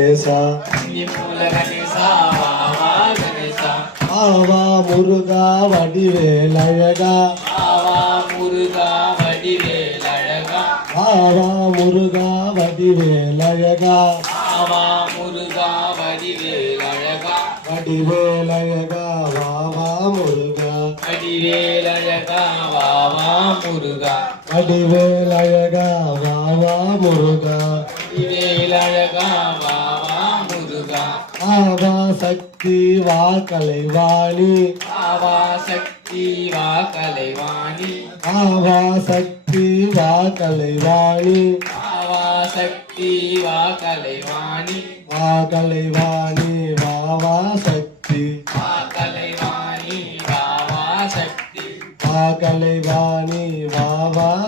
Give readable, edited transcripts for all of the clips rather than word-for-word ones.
கணேசா ஆவா முருகா வடிவேலழகா ஆவா முருகா வடிவேலழகா வடிவேலழகா வாவா முருகா வடிவேலழகா வாவா முருகா ஆவா சக்தி வா கலைவாணி ஆவா சக்தி வா கலைவாணி வாவா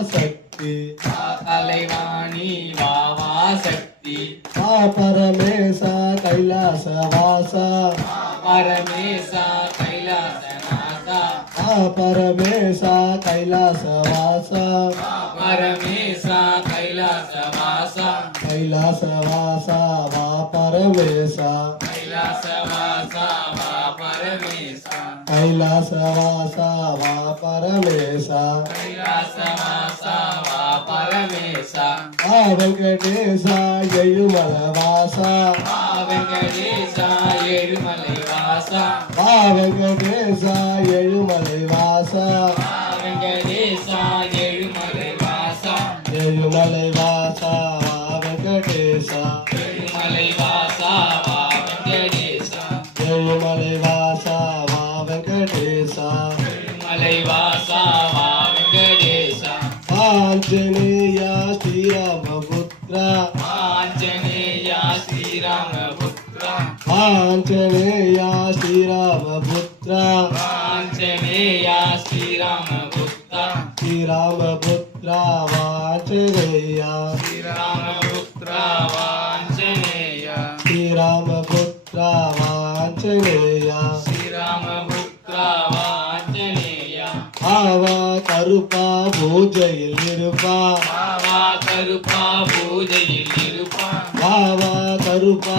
சக்தி பரமேசா கைலாசவாசா பரமேசா கைலாசவாசா வா பரமேசா வெங்கடேசா எழுமலவாசா வெங்கடேசா எழுமலைவாசா ஆஞ்சநேய ஸ்ரீராமபுத்ர வாஞ்சநேய ஆவா கருப்பா பூஜையில் இருப்பா வாவா கருப்பா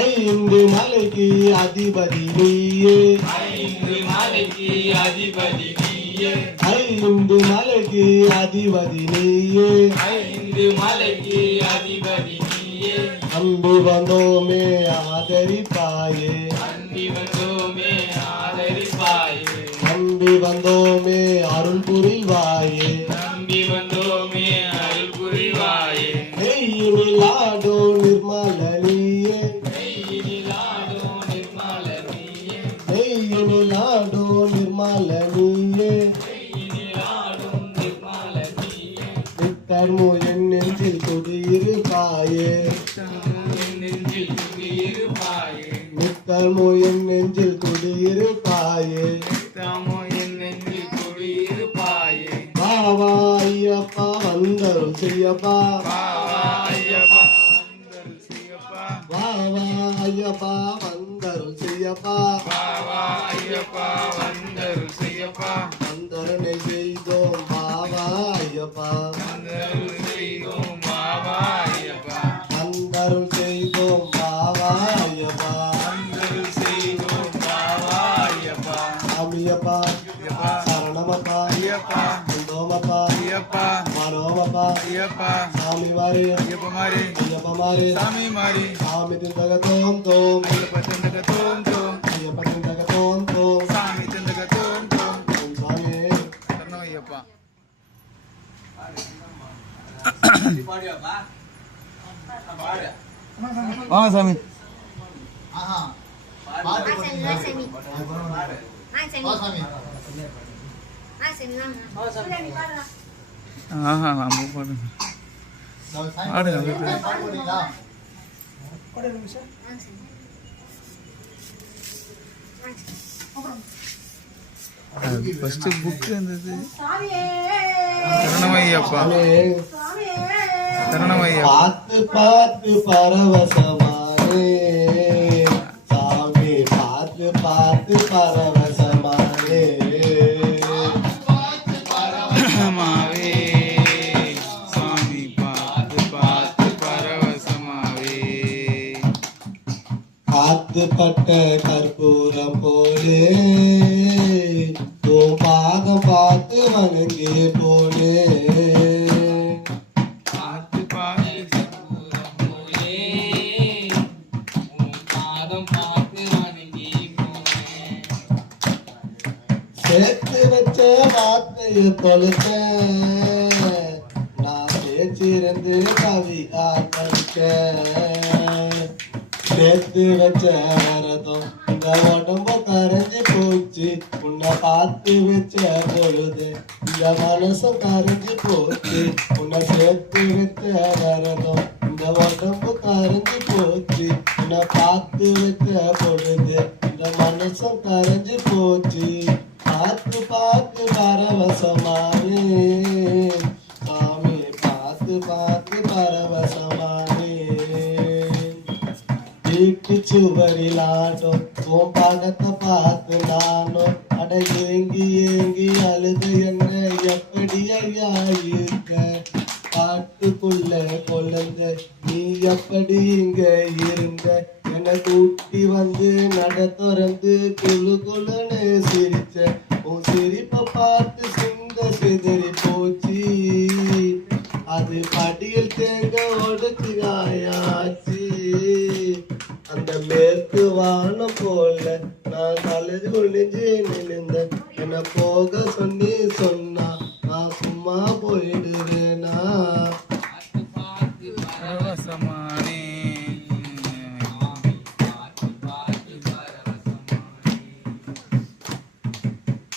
ஐந்து மலைக்கு அதிபதி நீயே நம்பி வந்தோமே ஆதரிப்பாயே அருள் புரிவாயே நெய்யினிலாடோ நிர்மலனியே நித்தர்மு என் நெஞ்சில் குடியிருப்பாயே பாவா ஐயப்பா வந்தருள் செய்யப்பா வந்தரனை செய்தோம் பாவா ஐயப்பா சாமியப்பா சரணமப்பா குந்தோமப்பா மனோமப்பா சாமி மாறி சாமி திந்தக தோம் ஐயப்ப திந்தக தோம் சாமி ஐயப்பா வாங்க சாமி ஃபர்ஸ்ட் புக் இருந்தது. சரணமையப்பா பார்த்து பார்த்து பரவசமானே சாமி, பார்த்து பார்த்து பரவசமானே. பரவசமாவே சாமி, பார்த்து பார்த்து பரவசமாவே. காத்துப்பட்ட கற்பூரம் போலே உன் பாதம் பார்த்து வணங்கி போலே. பார்த்து பார்த்து கற்பூரம் போலே உன் பாதம் பார்த்து வணங்கி போனேன். சேர்த்து வச்ச வார்த்தையை தொலைச்ச நான் பேச்சிருந்து கவி ஆரம்பிக்க. சேர்த்து வச்ச விரதம் இந்த உடம்பு கரைஞ்சு போச்சு. உன்னை பார்த்து வச்ச பொழுது இந்த மனசும் கரைஞ்சு போச்சு. உன்னை சேர்த்து வச்ச விரதம் இந்த உடம்பு கரைஞ்சு போச்சு. உன்னை பார்த்து வச்ச பொழுது இந்த மனசும் கரைஞ்சு போச்சு. பார்த்து பார்த்து பரவசமானே சாமி, பார்த்து பார்த்து பரவசமானே. வீட்டு சுவரில் ஆடும் உன் படத்தை பார்த்து நானும் அட ஏங்கி ஏங்கி அழுது என்ன எப்படி ஐயா இருக்க. காட்டுக்குள்ள குழந்த நீ எப்படி இங்க இருந்த. என்னை கூட்டி வந்து நட திறந்து குழு குழுன்னு சிரிச்ச. உன் சிரிப்பை பார்த்து சிந்த சிதறி போச்சு. அது படியில் தேங்க உடச்சு ஆயாச்சு. அந்த மேற்கு வானம் போல நான் கலந்து குனிஞ்சு நினைந்தேன். என்ன போக சொன்னி சொன்னா நான் சும்மா போயிடுறேனா. பரவசமானே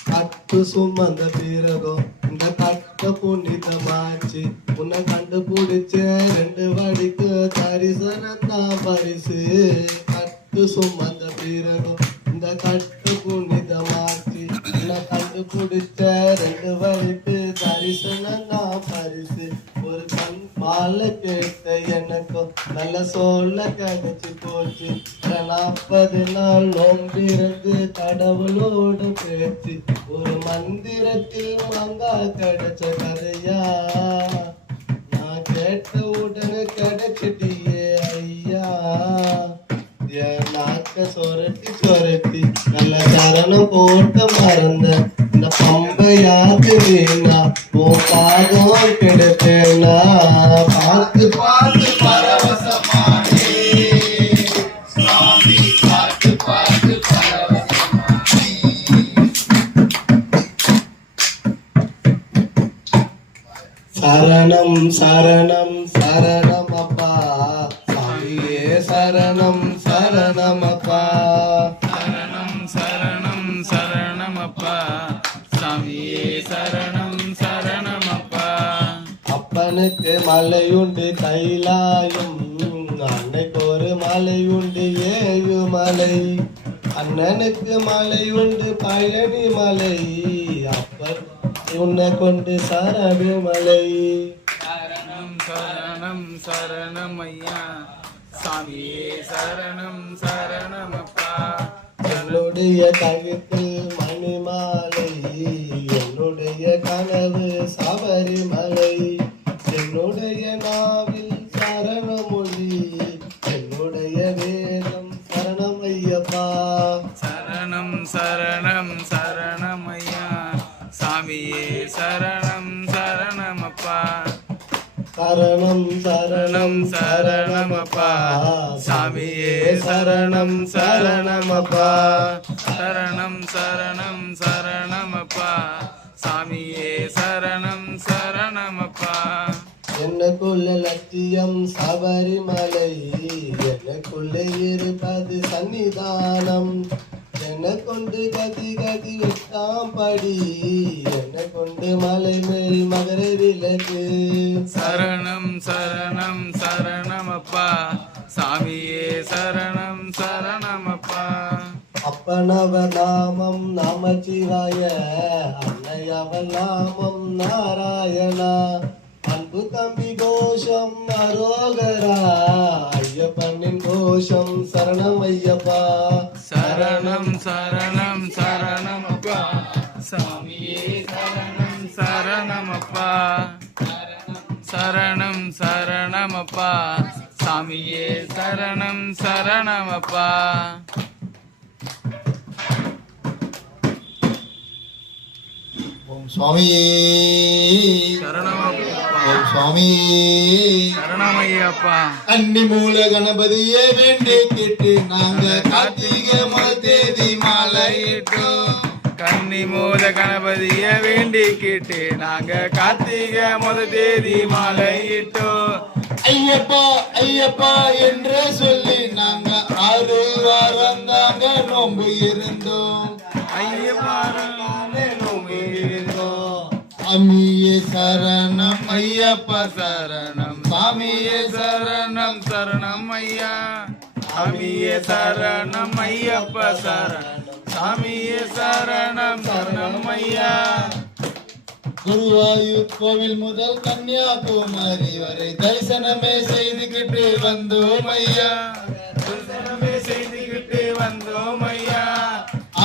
கட்டு சுமந்த பிறகும் இந்த கட்ட புனிதமாச்சு. உன்னை கண்டுபிடிச்ச 2 வடிக்கு தரிசனத்தான் பரிசு. கட்டு சுமந்த பிறகும் இந்த கட்டு புனிதமாச்சு. உன்னை கண்டுபிடிச்ச 2 வடிக்கு தரிசனம் தான் பரிசு. ஒரு கண் மாலை கேட்ட எனக்கும் நல்ல சொல்ல கிடைச்சு போச்சு. 40 நாள் நோம்பிருந்து கடவுளோடு பேச்சு. ஒரு மந்திரத்தில் மங்கா கிடைச்ச கதையா. நான் கேட்ட உடனே கிடைச்சிட்டியே ஐயா. என் நாக்க சொரட்டி சொரட்டி நல்ல சரணம் போட்டு மறந்த. இந்த பம்பையாத்து வீணா உன் பாதம் கிடைத்தேனா. பார்த்து பார்த்து பரவசமானே சாமி, பார்த்து பார்த்து பரவசமானே. சரணம் சரணம் சரணம் அப்பா சாமியே, சரணம் சரணம் அப்பா. சரணம் சரணம் சரணமப்பா சாமியே, சரணம் சரணமப்பா. அப்பனுக்கு மலையுண்டு கைலாயம், அன்னைக்கு ஒரு மலையுண்டு ஏழுமலை. அண்ணனுக்கு மலையுண்டு பழனி மலை. அப்பன் உன்னை கொண்டு சரணமலை. சரணம் சரணம் சரணமையா சாமியே, சரணம் சரணமப்பா. என்னுடைய கழுத்தில் மணிமாலை, என்னுடைய கனவு சபரிமலை. என்னுடைய நாவில் சரணமொழி, என்னுடைய வேதம் சரணம் ஐயப்பா. சரணம் சரணம் சரணமையா சாமியே, சரணம் சரணமப்பா. சரணம் சரணம் சரணமப்பா சாமியே, சரணம் சரணமப்பா. சரணம் சரணம் சரணமப்பா சாமியே, சரணம் சரணமப்பா. எனக்குள்ள லட்சியம் சபரிமலை, எனக்குள்ள இருப்பது சன்னிதானம். எனக்கொண்டு கதி கதி விட்டாம்படி, எனக்கொண்டு மலை மேல் மகர விலகு. சரணம் சரணம் சரணமப்பா சாமியே, சரணம் சரணமப்பா. அப்பனவர் நாமம் நமச்சிவாய, அன்னையவர் நாமம் நாராயணா. அன்பு தம்பி கோஷம் அரோகரா ஐயப்பனின் கோஷம் சரணம் ஐயப்பா சரணம் சரணம் சரணமப்பா சாமியே சரணம் சரணமப்பா சரணம் சரணமப்பா சாமியே சரணம் சரணமப்பா ஓம் சுவாமியே சரணமப்பா ஓம் சுவாமியே சரணமையப்பா அன்னி மூல கணபதியே வேண்டிக்கிட்டு நாங்க கார்த்திகை தேதி மாலையிட்டோம் கன்னி மூல கணபதிய வேண்டிக்கிட்டு நாங்க கார்த்திகை தேதி மாலையிட்டோம் ஐயப்பா ஐயப்பா என்று சொல்லி நாங்க 6 வாரம் தாங்க நோம்பு இருந்தோம் ஐயப்பா நோம்பு இருந்தோம் சாமியே சரணம் ஐயப்பா சரணம் சாமியே சரணம் சரணம் ஐயா சாமியே சரணம் ஐயப்பா சரணம் சாமியே சரணம் சரணம் ஐயா குருவாயூர் கோவில் முதல் கன்னியாகுமரி வரை தரிசனமே செய்துகிட்டு வந்தோம் ஐயா தரிசனமே செய்துகிட்டு வந்தோம் ஐயா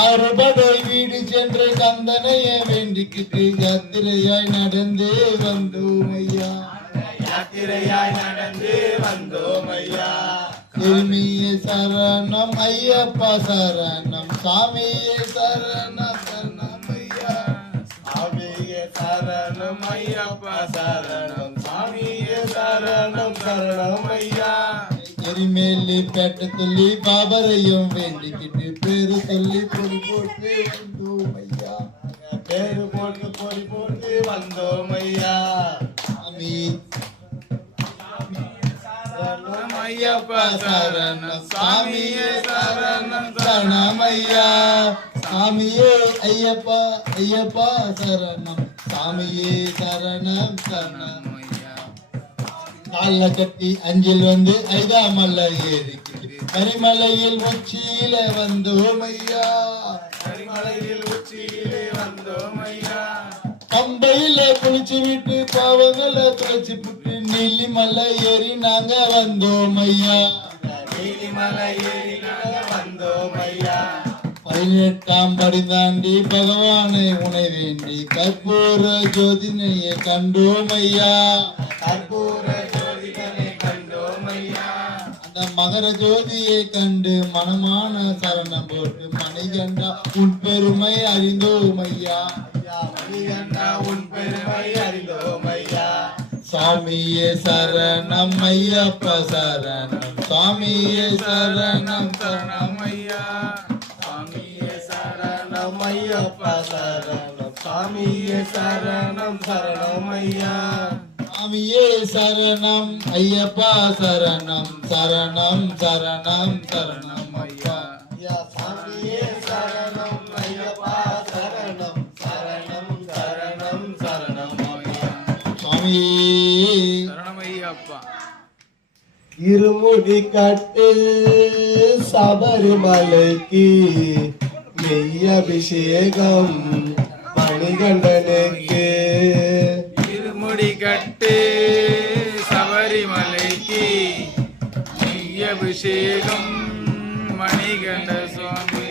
6 படை வீடு சென்று கந்தனைய வேண்டிக்கிட்டு யாத்திரையாய் நடந்து வந்தோம் ஐயா யாத்திரையாய் நடந்து வந்தோம் ஐயா திரும்பிய சரணம் ஐயப்பா சரணம் சாமியே சரணம் சரணம் ஐயா சாமியே சரணம் ஐயப்பா சரணம் சாமியே சரணம் சரணம் ஐயா எரிமேலி பேட்ட சொல்லி பாபரையும் வேண்டிக்கிட்டு பேரு சொல்லி பொறி போட்டு வந்தோம் ஐயா பேரு போட்டு பொறி போட்டு வந்தோம் ஐயா சாமி சரணம் ஐயப்பா சரணம் சாமியே சரணம் சரணம் ஐயா சாமியே ஐயப்பா ஐயப்பா சரணம் சாமியே சரணம் சரணம் ஐயா கால கட்டி அஞ்சில் வந்து ஐதாமல்ல ஏறிக்கிட்டு கரிமலையில் உச்சியில வந்தோம் ஐயா கரிமலையில் உச்சியிலே வந்தோம் ஐயா பம்பையில குளிச்சு விட்டு பாவங்களை துளைச்சு விட்டு நீலிமலை ஏறி நாங்க வந்தோம் ஐயா நீலிமலை ஏறி நாங்க வந்தோம் ஐயா 18ஆம் படி தாண்டி பகவானை உனை வேண்டி கற்பூர ஜோதினையை கண்டோம் ஐயா கற்பூர ஜோதிகளை கண்டோம் ஐயா அந்த மகர ஜோதியை கண்டு மனமான சரணம் போட்டு மணிகண்டா உன் பெருமை அறிந்தோம் ஐயா மணிகண்டா உன் பெருமை அறிந்தோம் ஐயா சாமியே சரணம் ஐயப்ப சரணம் சாமியே சரணம் சரணம் ஐயா சாமியே சரணம் ஐயப்பா சரணம் சாமியே சரணம் சரணம் ஐயா சாமியே சரணம் ஐயப்பா சரணம் சரணம் சரணம் சரணம் ஐயா சாமியே சரணம் ஐயப்பா சரணம் சரணம் சரணம் சரணம் ஐயா சுவாமி சரணம் ஐயப்பா இருமுடி கட்டு சபரிமலைக்கு மெய் அபிஷேகம் மணிகண்டனுக்கு இருமுடி கட்டு சபரிமலைக்கு நெய் அபிஷேகம் மணிகண்ட சுவாமி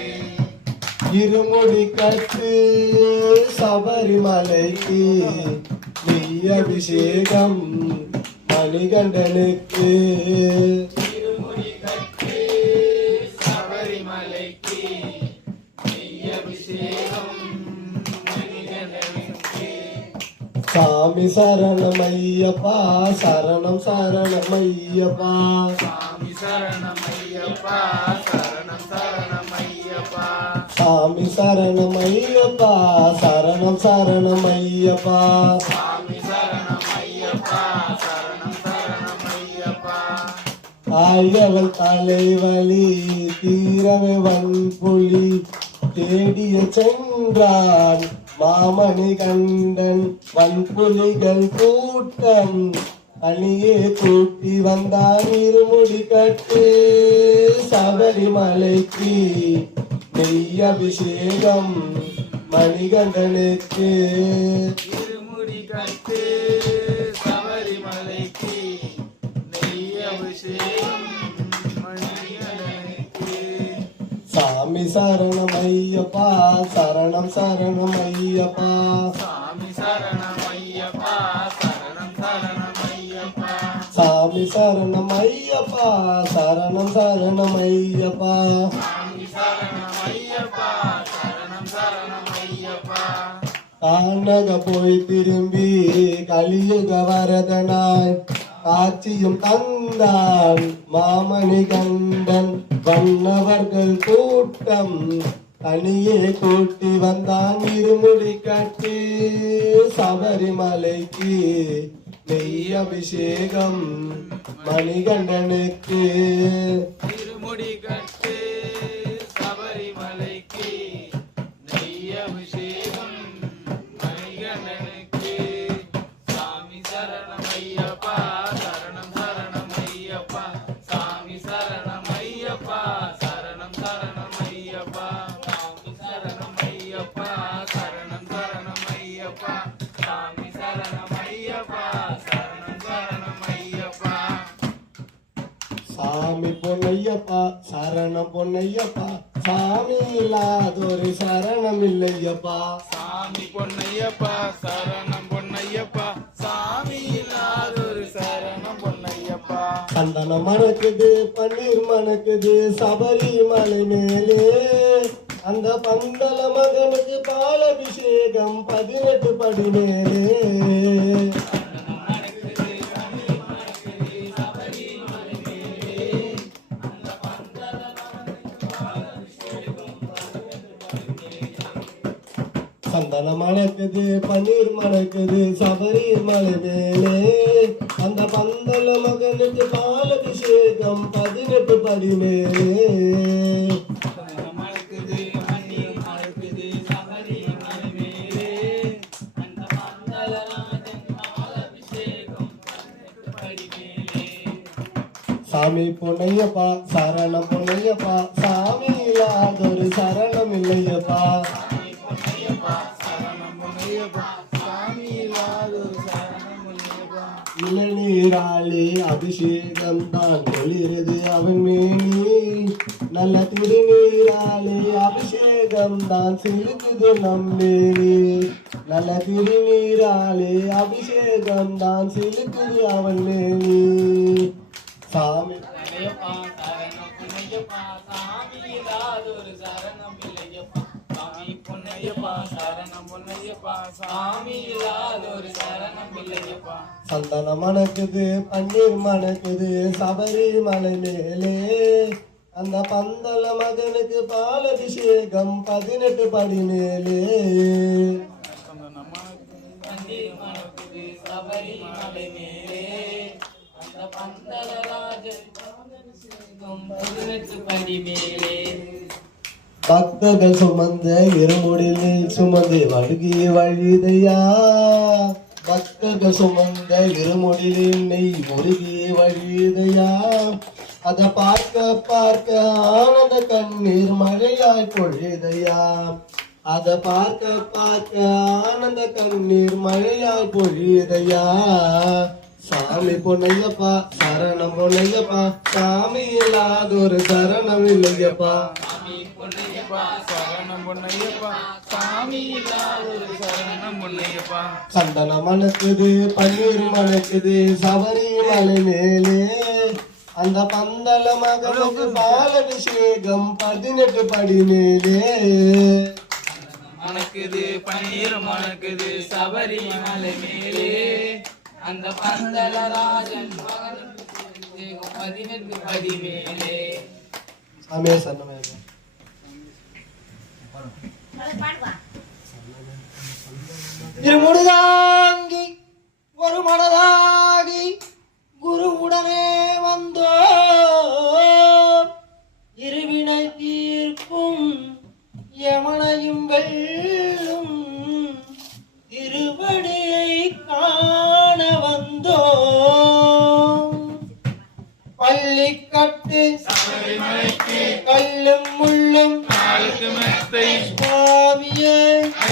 இருமுடி கட்டு சபரிமலைக்கு மெய் அபிஷேகம் மணிகண்டனுக்கு இருமுடி கட்டு சபரிமலைக்கு நெய் அபிஷேகம் மணிகண்டனுக்கு சாமி சரணமையப்பா சரணம் சரணமையப்பா சாமி சரணமையப்பா சரணம் சரணமையப்பா சாமி சரணமையப்பா சரணம் சரணமையப்பா சாமி சரணமையப்பா சரணம் சரணமையப்பா ஆயவள் தலைவலி தீரவே வன்புலி தேடிய சென்றான் மாமணி கண்டன் வன்புலிகள் கூட்டம் அணியே கூட்டி வந்தான் இருமுடி கட்டு சபரிமலைக்கு நெய் அபிஷேகம் மணிகண்டனுக்கு இருமுடி கட்டு அபிஷேகம் மணிகண்டனுக்கு. சாமி சரணம் ஐயப்பா சரணம் சரணம் ஐயப்பா சாமி சரணம் ஐயப்பா சரணம் சரணம் ஐயப்பா. சாமி சரணம் ஐயப்பா சரணம் சரணம் ஐயப்பா சாமி சரணம் ஐயப்பா சரணம் சரணம் ஐயப்பா. கானக போய் திரும்பி கலியுக வரதனாய் காட்சியும் தந்தான் மாமணி கண்டன் வண்ணவர்கள் கூட்டம் தனியே கூட்டி வந்தான் இருமுடி கட்டி சபரிமலைக்கு நெய் அபிஷேகம் மணிகண்டனுக்கு திருமுடி கட்டு சபரிமலைக்கு நெய் அபிஷேகம் மணிகண்டனுக்கு. சாமி சரணம் ஐயப்பா சரணம் சரணம் ஐயப்பா. சாமி சரணம் ஐயப்பா சரணம் சரணம் ஐயப்பா. சாமி சரணம் ஐயப்பா சரணம் சரணம் ஐயப்பா. சாமி சரணம் ஐயப்பா சரணம் சரணம் ஐயப்பா. சாமி பொன்னையப்பா சரணம் பொன்னையப்பா சாமி இல்லாதொரு சரணம் இல்லையப்பா சாமி பொன்னையப்பா சரணம் பொன்னையப்பா. சாமி இல்லாதொரு சரணம் பொன்னையப்பா. சந்தனம் மணக்குது பன்னீர் மணக்குது சபரிமலை மேலே அந்த பந்தல மகனுக்கு பாலபிஷேகம் 18 படி மேலே சந்தனம் மணக்குது பன்னீர் மணக்குது சபரிமலை மேலே அந்த பந்தல மகனுக்கு பாலபிஷேகம் 18 படி மேலே மணக்குது மண்ணீர் மணக்குது சபரிமலை மேலே அந்த மங்களராஜன் பாலாபிஷேகம் 18 படி மேலே. சாமி பொன்னையப்பா சரணம் பொன்னையப்பா சாமி இல்லாதொரு சரணம் இல்லையப்பா பொன்னையப்பா சரணம் பொன்னையப்பா. சாமி இல்லாதொரு சரணம் பொன்னையப்பா. இளநீராளே அபிஷேகம் தான் ஒளிரது அவன் மேனி நல்ல திருநீராளே அபிஷேகம் தான் சிலுக்குது நம்மேனி நல்ல திருநீராளே அபிஷேகம் தான் சிலுக்குது அவன் மேனி சாமி பொன்னையப்பா சரணம் பொன்னையப்பா. சாமி இல்லாதொரு சரணம் இல்லையப்பா. சாமி பொன்னையப்பா சரணம் பொன்னையப்பா. சாமி இல்லாதொரு சரணம் இல்லையப்பா. சந்தனம் மணக்குது பன்னீர் மணக்குது சபரிமலை மேலே அந்த பந்தல மகனுக்கு பாலபிஷேகம் 18 படி மேலே பன்னீர் மணக்குது சபரிமலை மேலே அந்த பந்தலராஜன் பாலாபிஷேகம் 18 படி மேலே. பக்தர்கள் சுமந்த இருமுடியில் சுமந்து வழுகி வழிதையா பக்தர்கள் சுமந்த இருமுடியில் நெய் முருகி வழிதையா அத பார்க்க பார்க்க ஆனந்த கண்ணீர் மழையாய் பொழிதையா அத பார்க்க பார்க்க ஆனந்த கண்ணீர் மழையாய் பொழிதையா சாமி பொன்னையப்பா சரணம் பொன்னையப்பா சாமி இல்லாதொரு சரணம் இல்லையப்பா சாமி பொன்னையப்பா சரணம் பொன்னையப்பா. சாமி இல்லாதொரு சரணம் பொன்னையப்பா. சந்தனம் மணக்குது பன்னீர் மணக்குது சபரிமலை மேலே அந்த பந்தல மகனுக்கு பாலபிஷேகம் 18 படி மேலே மணக்குது பன்னீர் மணக்குது சபரிமலை மேலே அந்த பந்தலராஜன் பாலாபிஷேகம் 18 படி மேலே. சாமியே சன்னமே திருமுருகாங்கி ஒரு மனதாகி குருவுடனே வந்தோ இருவினை தீர்க்கும் யமனையும் வெல்லும் திருவடியை காண வந்தோ பள்ளிக்கட்டு சபரிமலைக்கு கல்லும் முள்ளும் காலுக்கு மெத்தை சுவாமியே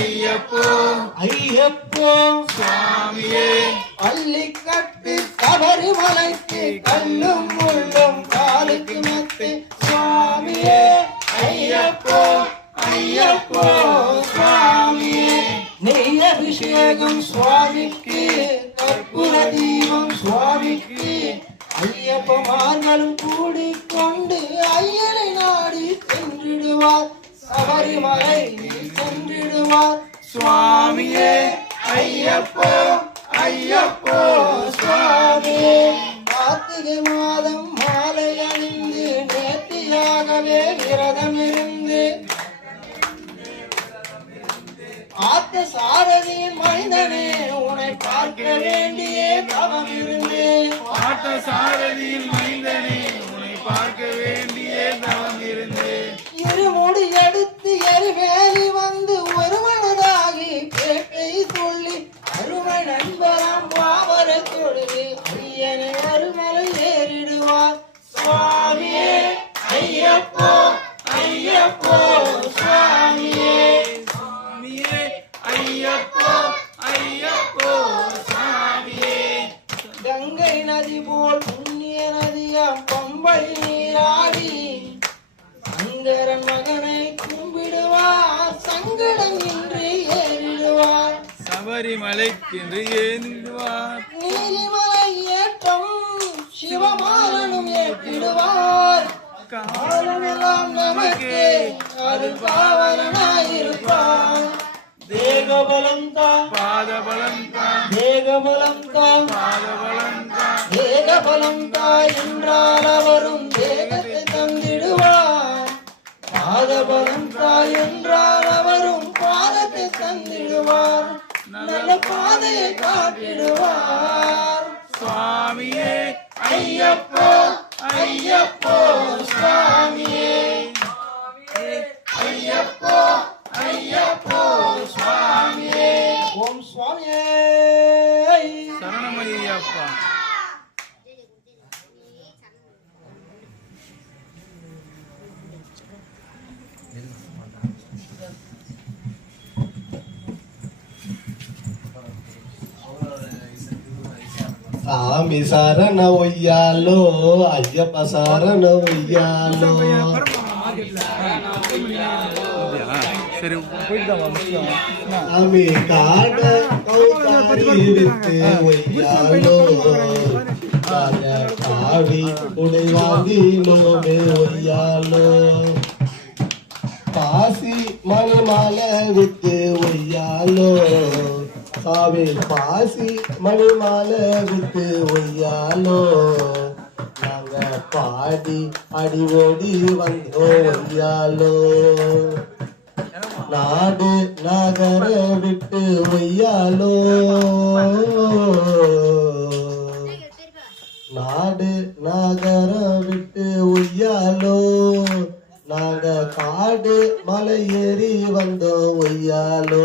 ஐயப்போ ஐயப்போ சுவாமியே. பள்ளிக்கட்டு சபரிமலைக்கு கல்லும் முள்ளும் அபிஷேகம் சுவாமிக்கு கற்பூர தீபம் சுவாமிக்கு ஐயப்பமார்களும் கூடிக்கொண்டு ஐயனை நாடி சென்றிடுவார் சபரிமலை சென்றிடுவார் சுவாமியே ஐயப்போ ஐயப்போ சுவாமியே கார்த்திகை மாதம் மாலை அணிந்து நேர்த்தியாகவே விரதம் இருந்து ஆத்த சாரதியின் மைந்தனே உன்னை பார்க்க வேண்டியே தவம் இருந்தேன் ஆட்ட சாரதியின் மைந்தனே உன்னை பார்க்க வேண்டியே தவம் இருந்தேன் இருமுடி எடுத்து எரிவேலி வந்து ஒரு மனதாகி பேட்டை சொல்லி அருமை நண்பராம் பாவரை தொழுது ஐயனை அருமலை ஏறிடுவார் சுவாமியே ஐயப்போ ஐயப்போ சுவாமியே சுவாமியே ஐயப்போ ஐயப்போ சுவாமியே கங்கை நதி போல் புண்ணிய நதியாம் பம்பை நீராடி சங்கரன் மகனை கும்பிடுவார் சங்கடம் இன்றி ஏறிடுவார் சபரிமலைக்கென்று ஏந்துவார் நீலிமலை ஏற்றம் சிவமாலனும் ஏற்றிடுவார் காலமெல்லாம் நமக்கு அருள் காவலனாயிருப்பார் தேகபலம் தான் பாதபலம் தான் தேகபலம் தான் பாதபலம் தான் தேகபலம் தாய் என்றால் அவரும் தேகத்தை தந்திடுவார் பாதபலம் தாய் என்றால் அவரும் பாதத்தை தந்திடுவார் நல்ல பாதையை காட்டிடுவார் சுவாமியே ஐயப்போ ஐயப்போ சுவாமியே ஐயப்போ ஐயப்போ சுவாமியே ஓம் சுவாமியே சரணமையப்பா சாமி சரண ஒய்யாலோ ஐயப்ப சரண ஒய்யாலோ சரி போயிட்டு சாமி காட கௌதாரி வித்து ஒய்யாலோ காவி உடை வாங்கி நோவே ஒய்யாலோ பாசி மணி மாலை வித்து ஒய்யாலோ சாமி பாசி மணி மாலை வித்து ஒய்யாலோ நாங்க பாடி அடி ஓடி வந்தோம் ஒய்யாலோ நாடு நகர விட்டு ஒய்யாலோ நாடு நகர விட்டு ஒய்யாலோ நாங்க காடு மலை ஏறி வந்தோம் ஒய்யாலோ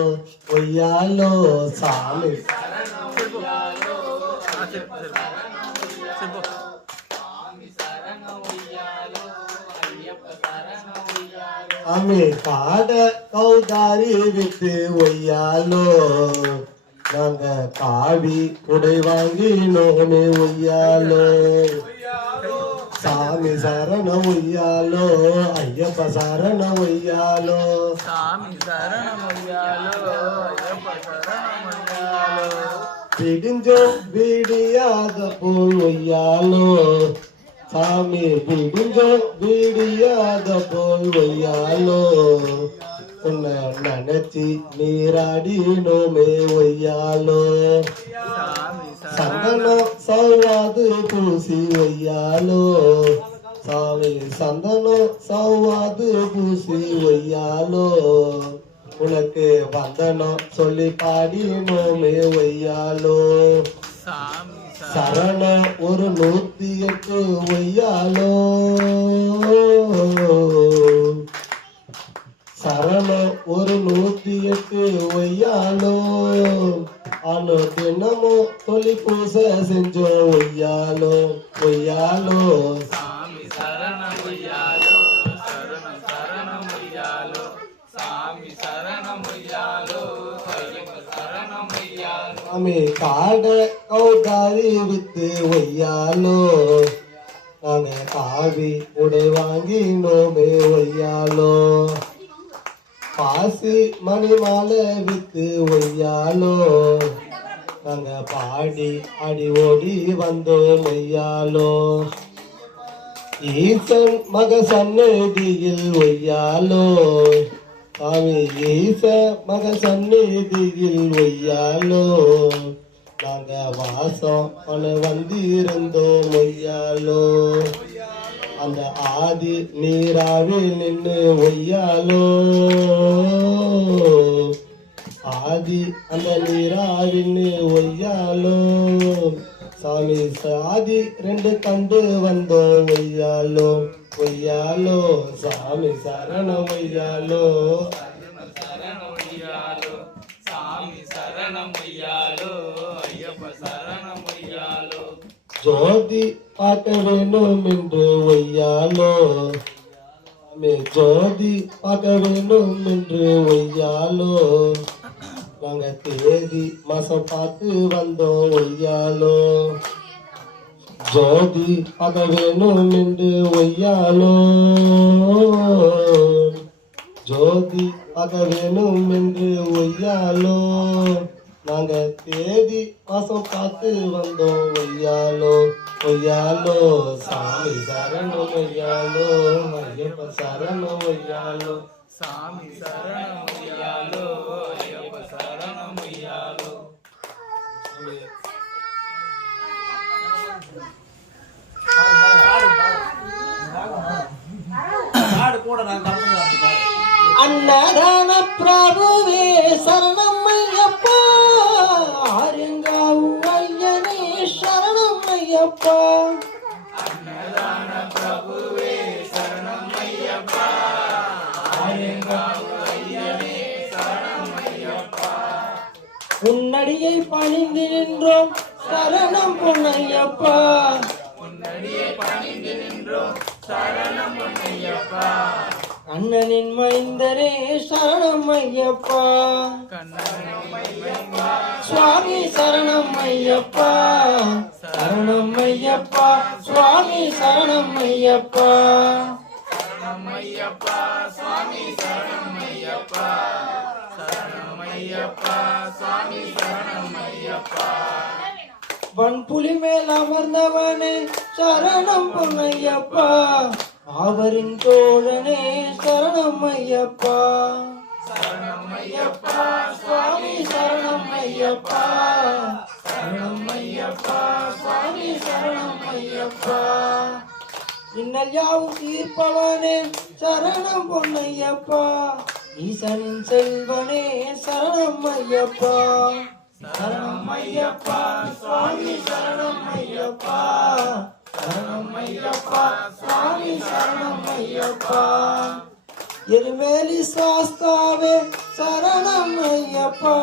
ஒய்யாலோ சாமி சாமி காட கௌதாரி விட்டு ஒய்யாலோ நாங்க காவி குடை வாங்கி நோமே ஒய்யாலோ சாமி சரண ஒய்யாலோ ஐயப்ப சரண ஒய்யாலோ சாமி சரணமையாலோ ஐயப்ப சரணமையாலோ விடிஞ்சோ விடியாத போல் ஒய்யாலோ சாமி விடிஞ்சோ விடியாத போல் ஒய்யாலோ உன்னை நினைச்சி நீராடி நோமே ஒய்யாலோ சந்தனம் சௌவாது பூசி ஒய்யாலோ சாமி சந்தனம் சௌவாது பூசி ஒய்யாலோ உனக்கு வந்தனம் சொல்லி பாடி நோமே ஒய்யாலோ சரணம் ஒரு 108 ஒய்யாலோ சரணம் ஒரு 108 ஒய்யாலோ அனு தினமும் தொலி பூசை செஞ்சோம் ஒய்யாலோ ஒய்யாலோ சாமி சரணமையாலோ சரணம் சரணமையாலோ சாமி சரணமையாலோ சரணமையாலோ சாமி காட கௌதாரி வித்து ஒய்யாலோ நாங்க காவி உடை வாங்கி நோமே ஒய்யாலோ பாசி மணி மாலை வித்து ஒய்யாலோ நாங்க பாடி அடி ஓடி வந்தோம் ஒய்யாலோ ஈசன் மக சந்நிதியில் ஒய்யாலோ சாமி ஈச மக சந்நிதியில் ஒய்யாலோ நாங்க வாசம் பல வந்திருந்தோம் ஒய்யாலோ அந்த ஆதி நீராவில் நின்று ஒய்யாலோ ஆதி அந்த நீராவில் ஒய்யாலோ சாமி சாதி ரெண்டு கண்டு வந்தோம் ஒய்யாலோ ஒய்யாலோ சாமி சரணம் ஒய்யாலோ சரணம் ஒய்யாலோ சாமி சரணம் ஒய்யாலோ ஐயப்ப சரணம் ஒய்யாலோ ஜோதி பார்க்க வேணும் என்று ஒய்யாலோ ஜோதி பார்க்க வேணும் என்று ஒய்யாலோ நாங்க தேதி மாசம் பார்த்து வந்தோம் ஒய்யாலோ ஜோதி பார்க்க வேணும் என்று ஒய்யாலோ ஜோதி பார்க்க வேணும் என்று ஒய்யாலோ நாங்க தேதி மாசம் பார்த்து வந்தோம் ஒய்யாலோ ஒய்யாலோ சாமி சரணம் ஒய்யாலோ ஐயப்ப சரணம் ஒய்யாலோ சாமி சரணம் ஒய்யாலோ ஐயப்ப சரணம் ஒய்யாலோ அன்னதான பிரபுவே சரணம் ஐயப்பா ஆரியங்காவு ஐயனே சரணம் ஐயப்பா அன்னதான பிரபுவே சரணம் ஐயப்பா ஆரியங்காவு ஐயனே சரணம் ஐயப்பா உன்னடியை பணிந்து நின்றோம் சரணம் பொன்னையப்பா உன்னடியே பணிந்து நின்றோம் சரணம் பொன்னையப்பா கண்ணனின் மைந்தனே சரணம் ஐயப்பா சுவாமி சரணம் ஐயப்பா சரணம் ஐயப்பா சுவாமி சரணம் ஐயப்பா சரணம் ஐயப்பா சுவாமி சரணம் ஐயப்பா சரணம் ஐயப்பா சுவாமி சரணம் ஐயப்பா வன்புலி மேல் அமர்ந்தவனே சரணம் பொன்னையப்பா அவரின் தோழனே சரணம் ஐயப்பா சரணம் ஐயப்பா சுவாமி சரணம் ஐயப்பா சரணம் ஐயப்பா சுவாமி சரணம் ஐயப்பா இன்னல் யாவும் தீர்ப்பவனே சரணம் பொன்னையப்பா ஈசனின் செல்வனே சரணம் ஐயப்பா சரணம் ஐயப்பா சுவாமி சரணம் ஐயப்பா சரணம் ஐயப்பா சுவாமி சரணம் ஐயப்பா எருமேலி சாஸ்தாவே சரணம் ஐயப்பா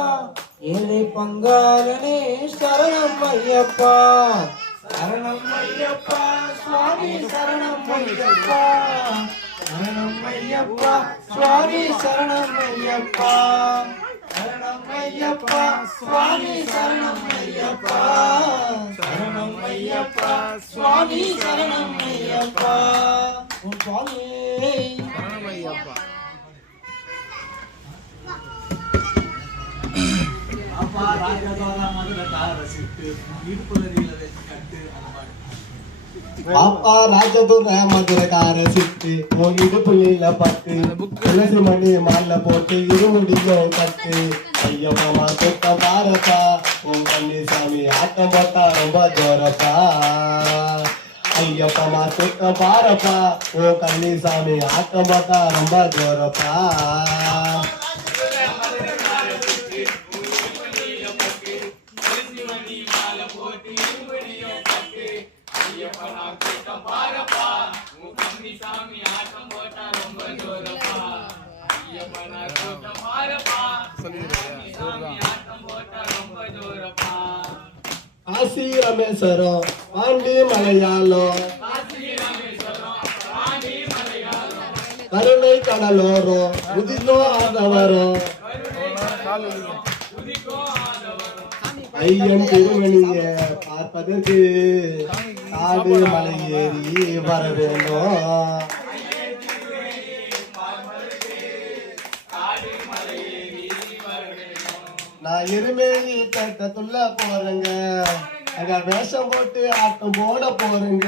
ஏழை பங்காளனே சரணம் ஐயப்பா சரணம் ஐயப்பா சுவாமி சரணம் ஐயப்பா சரணம் ஐயப்பா சுவாமி சரணம் ஐயப்பா சரணம் ஐயப்பா சுவாமி சரணம் ஐயப்பா சரணம் ஐயப்பா சுவாமி சரணம் ஐயப்பா உன் சுவாமியே சரணம் ஐயப்பா பாப்பா ராஜதுர மதுரக்கார சிட்டு உன் இடுப்புல பட்டு துளசி மணி மாலை போட்டு இருமுடியும் கட்டு ஐயப்பா தொட்ட பாரப்பா உன் கன்னிசாமி ஆட்டம் போட்டா ரொம்ப ஜோரப்பா ஐயப்பா தொட்ட பாரப்பா உன் கன்னிசாமி ஆட்டம் போட்டா ரொம்ப ஜோரப்பா காசி ராமேஸ்வரம் பாண்டி மலையாளம் கருணை கடலோரம் உதினோ ஆதவரம் ஐயன் திருமணிய பார்ப்பதற்கு காடு மலை ஏறி வர வேண்டும் காடு நான் எருமேலி கட்டத்துள்ள போறேங்க அங்க வேஷம் போட்டு ஆட்டம் போட போறேங்க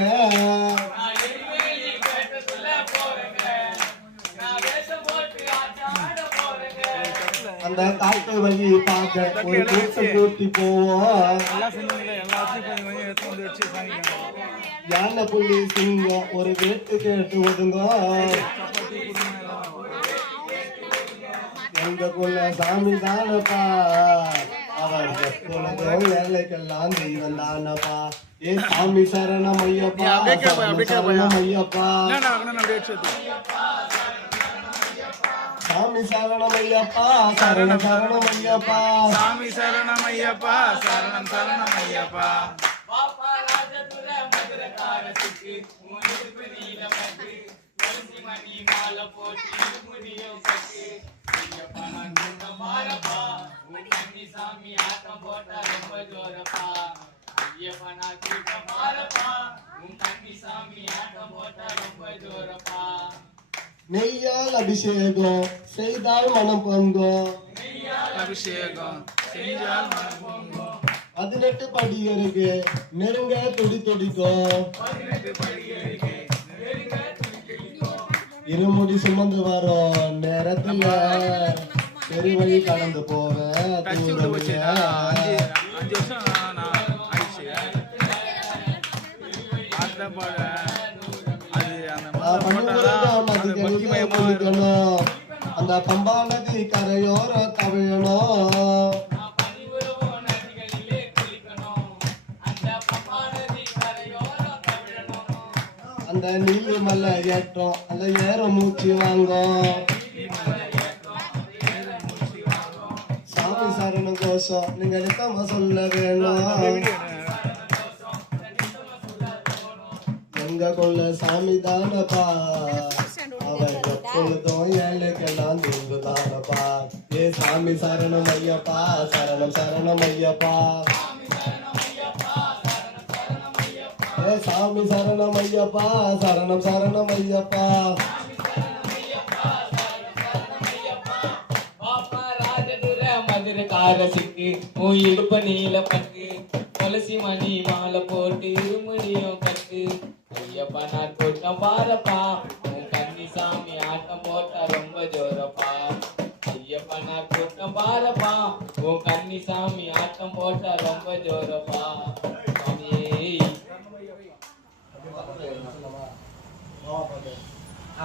அந்த காட்டு வழி பார்க்க ஒரு கூட்டம் கூட்டி போவோம் யானை புள்ளி சிங்கம் ஒரு வேட்டு கேட்டு ஒதுங்க எங்களுக்குள்ள சாமி தானப்பா அவர் எப்பொழுதும் ஏழைக்கெல்லாம் தெய்வம் தானப்பா ஏ சாமி சரணம் ஐயப்பா சரணம் ஐயப்பா சாமி சரணம் ஐயப்பா சரணம் சரணம் ஐயப்பா சாமி சரணம் ஐயப்பா சரணம் சரணம் ஐயப்பா நெய்யால் அபிஷேகம் செய்தால் மனம் பொங்கும் அபிஷேகம் செஞ்சால் மனம் பொங்கும் 18 படி இருக்கு நெருங்க துடி துடிக்கும் இருமுடி சுமந்து வரோம் நேரத்துல பெரிய வழி கடந்து போவேன் அஞ்சு வருஷம் நான் ஆயிடுச்சு அந்த பம்பா நதி கரையோர தவிழணும் அந்த நீலிமலை ஏற்றம் அந்த ஏற மூச்சு வாங்கும் சாமி சரணம் கோஷம் நீங்க நித்தமா சொல்ல வேணும் எங்க கொள்ள சாமி தானப்பா அவர் எப்பொழுதும் ஏழைக்கெல்லாம் நீங்க தானப்பா ஏ சாமி சரணம் ஐயப்பா சரணம் சரணம் ஐயப்பா ஏ சாமி சரணம் ஐயப்பா சரணம் சரணம் ஐயப்பா மதுரக்காரசிக்கு இடுப்ப நீல பட்டு துளசி மணி மாலை போட்டு இருமுடியும் கட்டு ஐயப்பா நான் கூட்டம் பாரப்பா உன் கன்னி சாமி ஆட்டம் போட்டா ரொம்ப ஜோரப்பா ஐயப்பா நான் கூட்டம் பாரப்பா உன் கன்னி சாமி ஆட்டம் போட்டா ரொம்ப ஜோரப்பா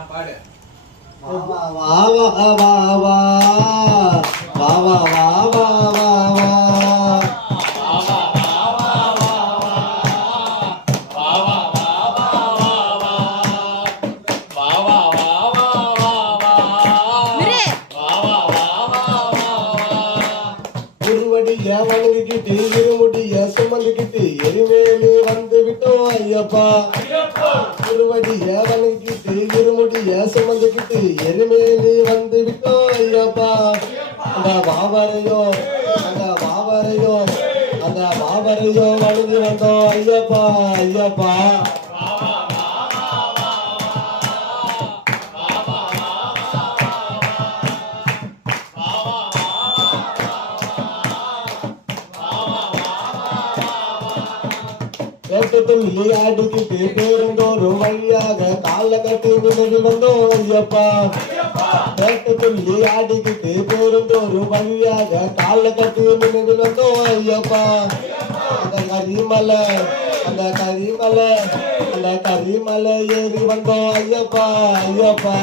பாடு வா வா வா வா வா வா வா வா வா வணங்கிக்கிட்டு இருமுடிய சுமந்துக்கிட்டு எரிமேலி வந்து விட்டோம் ஐயப்பா திருவடிய வணங்கிக்கிட்டு இருமுடிய சுமந்துக்கிட்டு எரிமேலி வந்து விட்டோம் ஐயப்பா அந்த பாவரையோ வணங்கி வந்தோம் ஐயப்பா ஐயப்பா ஆடிக்கிட்டு பேருந்தோறும் வழியாக கால கட்டி நின்று வந்தோம் ஐயப்பா துள்ளி ஆடிக்கிட்டு பேருந்தோறும் வழியாக கால கட்டி நின்று வந்தோம் ஐயப்பா அந்த கரிமலை ஏறி வந்தோம் ஐயப்பா ஐயப்பா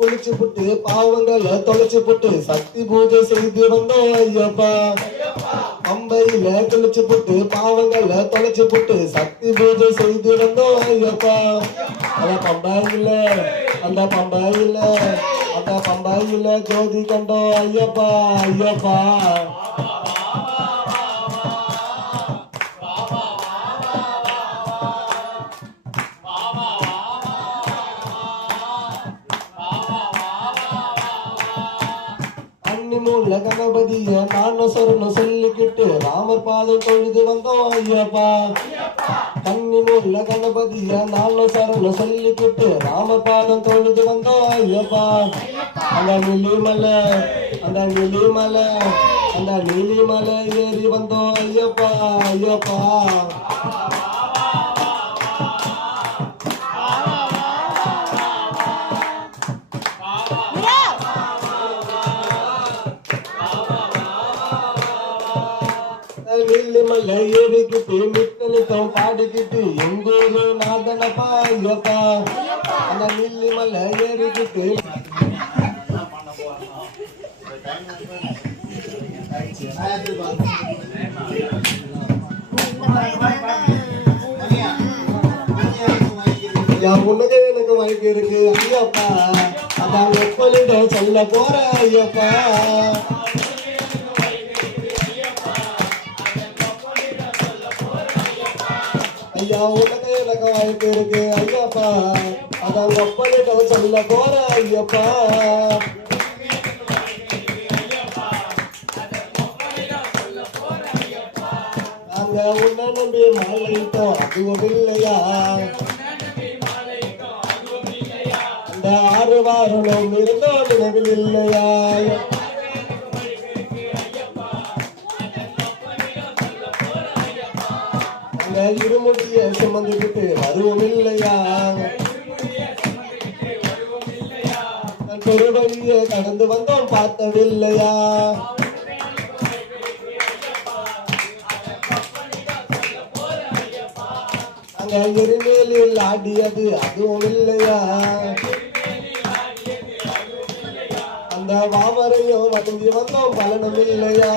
குளிச்சு புட்டு பாவங்களை தொலைச்சு புட்டு சக்தி பூஜை செய்து வந்தோம் ஐயப்பா பம்பையில குளிச்சு புட்டு பாவங்களை தொலைச்சு புட்டு சக்தி பூஜை செய்து வந்தோம் ஐயப்பா அந்த பம்பாயில ஜோதி கண்டோம் ஐயப்பா ஐயப்பா மூல கணபதிய நானும் சொரணும் சொல்லிக்கிட்டு ராமர் பாதம் தொழுது வந்தோம் ஐயப்பா. கன்னி மூல கணபதிய நானும் சரணம் சொல்லிக்கிட்டு ராமர் பாதம் தொழுது வந்தோம் ஐயப்பா. அந்த நீலிமலை அந்த நீலிமலை ஏறி வந்தோம் ஐயப்பா ஐயப்பா. நீலிமலை ஏறிக்கிட்டு நித்தம் பாடிக்கிட்டு எங்கூரு நாதனப்பா ஐயப்பா. அந்த நீலிமலை ஏறிக்கிட்டு உனக்கு எனக்கு வாய்ப்பு இருக்கு ஐயப்பா. அதான் எப்பொழுது சொல்ல போற ஐயப்பா. ஐயா உனக்கு எனக்கு வாய்ப்பு இருக்கு ஐயப்பா. அதான் எப்பொழுது சொல்ல போற ஐயப்பா. நாங்க உன்னை நம்பி மாலையிட்டோம் அதுவும் இல்லையா. அந்த 6 வாரம் இருந்தோம் நினைவில் இல்லையா. அந்த இருமுடிய சுமந்துக்கிட்டு வருவோம் இல்லையா. பெருவழிய கடந்து வந்தோம் பார்த்தவில்லையா. அங்க எரிமேலில் ஆடியது அதுவும் இல்லையா. அந்த வாவரையும் வணங்கி வந்தோம் பலனும் இல்லையா.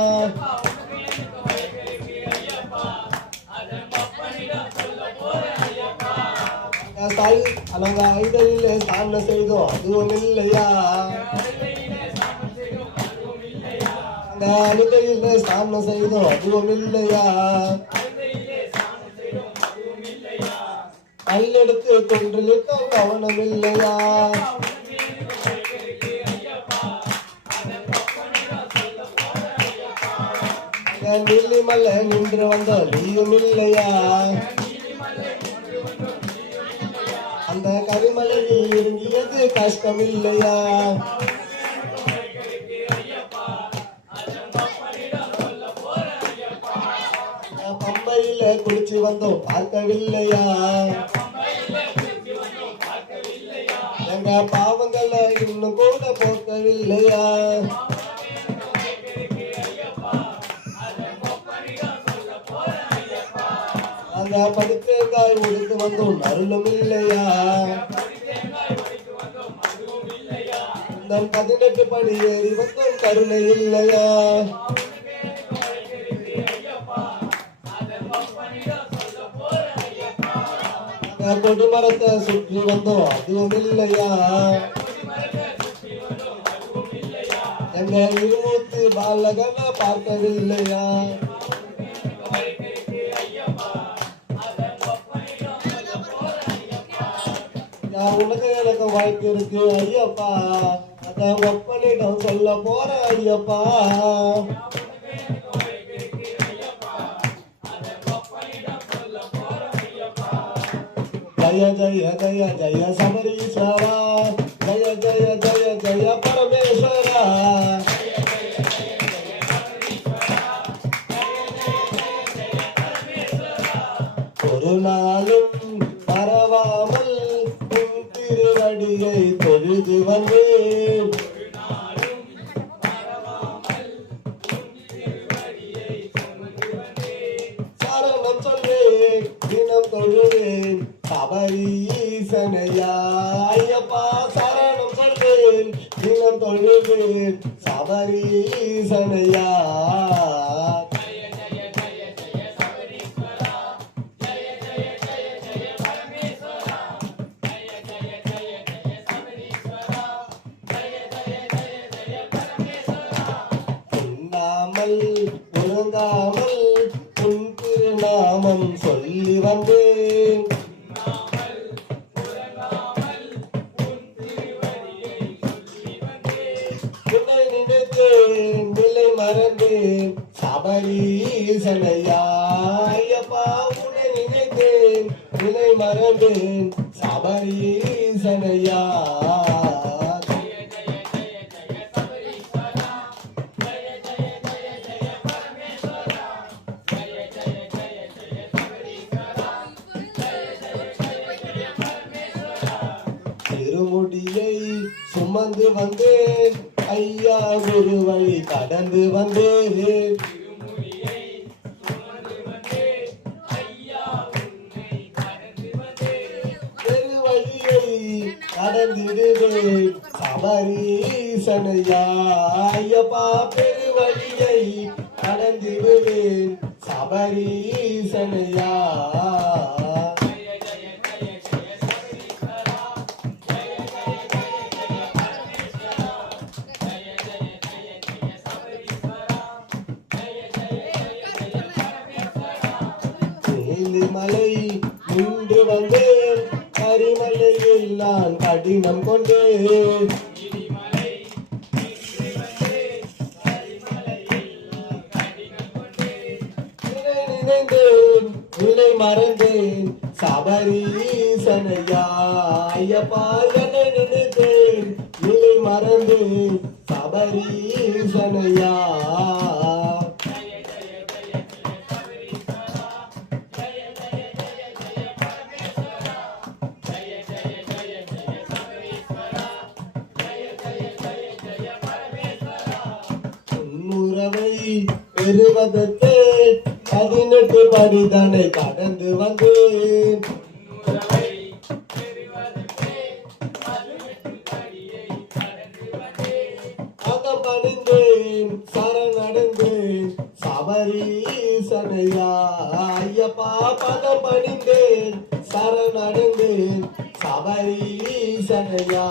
தாய் அலங்க ஐதலிலே ஸ்நான செய்தோம் அதுவும் இல்லையா. அந்த அழுதையிலே ஸ்நான செய்தோம் அதுவும் இல்லையா. கல்லெடுத்து கொன்றிருக்கோம் கவனம் இல்லையா. நீலிமலை நின்று வந்த நீயும் இல்லையா. அந்த கரிமலையில் இறங்கியது கஷ்டம் இல்லையா. பம்பையில குளிச்சு வந்தோம் பார்க்கவில்லையா. எங்க பாவங்களை இன்னும் கூட போக்கவில்லையா. அந்த படித்தேங்காய் உடுத்து வந்தோம் அருளும் இல்லையா. இந்த 18 படி ஏறி வந்தோம் கருணை இல்லையா. கொடிமரத்தை சுற்றி வந்தோம் அதுவும் இல்லையா. எங்க இருமூத்து பாலகனை பார்க்கவில்லையா. உனக்கு எனக்கு வாய்ப்பு இருக்கு ஐயப்பா. அதான் ஒப்பனிடம் சொல்ல போற ஐயப்பா. ஜய ஜய ஜய ஜய சபரீஸ்வரா. ஜய ஜய ஜய ஜய பரமேஸ்வரா. ஒரு நாளும் பரவாமல் உன் திருவடியை தொழுது வந்தேன். சரணம் சொல்லேன் தினம் தொழுவேன் சபரீசனையா ஐயப்பா. சரணம் சொல்வேன் தினம் தொழுவேன் சபரீசனையா. உறங்காமல் உன் திருநாமம் சொல்லி வந்தேன். உன்னை நினைத்தேன் மறந்தேன் சபரீசனையா ஐயப்பா உன்னை நினைத்தேன் நிலை மறந்தேன் சபரீசனையா திருமுடியை சுமந்து வந்தேன் ஐயா குருவை கடந்து வந்தேன் பெருவழியை கடந்திடுவேன் சபரீசனையா ஐயப்பா பெருவழியை கடந்திடுவேன் சபரீசனையா மலை நின்று வந்தேன் கரிமலையில் நான் கடினம் கொண்டேன் நினைந்தேன் நிலை மறந்தேன் சபரீசனையா ஐயப்பா என்னை நினைத்தேன் நிலை மறந்தேன் சபரீசனையா உறவை பெறுவதற்கு 18 படிதனை கடந்து வந்தேன் பணிந்தேன் சரணடைந்தேன் சபரீசனையா ஐயப்பா பதம் பணிந்தேன் சரணடைந்தேன் சபரீசனையா